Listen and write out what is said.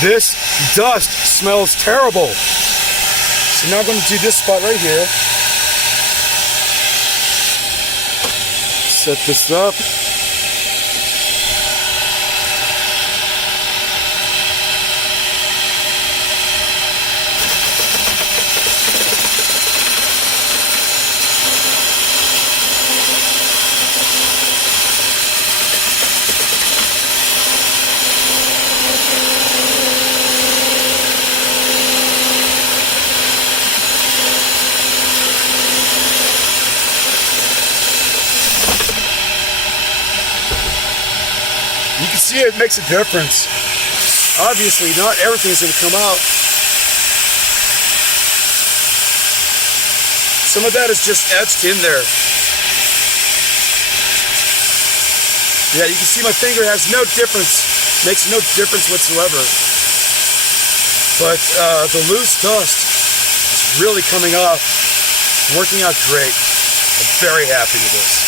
This dust smells terrible. So now I'm going to do this spot right here. Set this up. You can see it makes a difference. Obviously, not everything's going to come out. Some of that is just etched in there. Yeah, you can see my finger has no difference, makes no difference whatsoever. But the loose dust is really coming off, working out great. I'm very happy with this.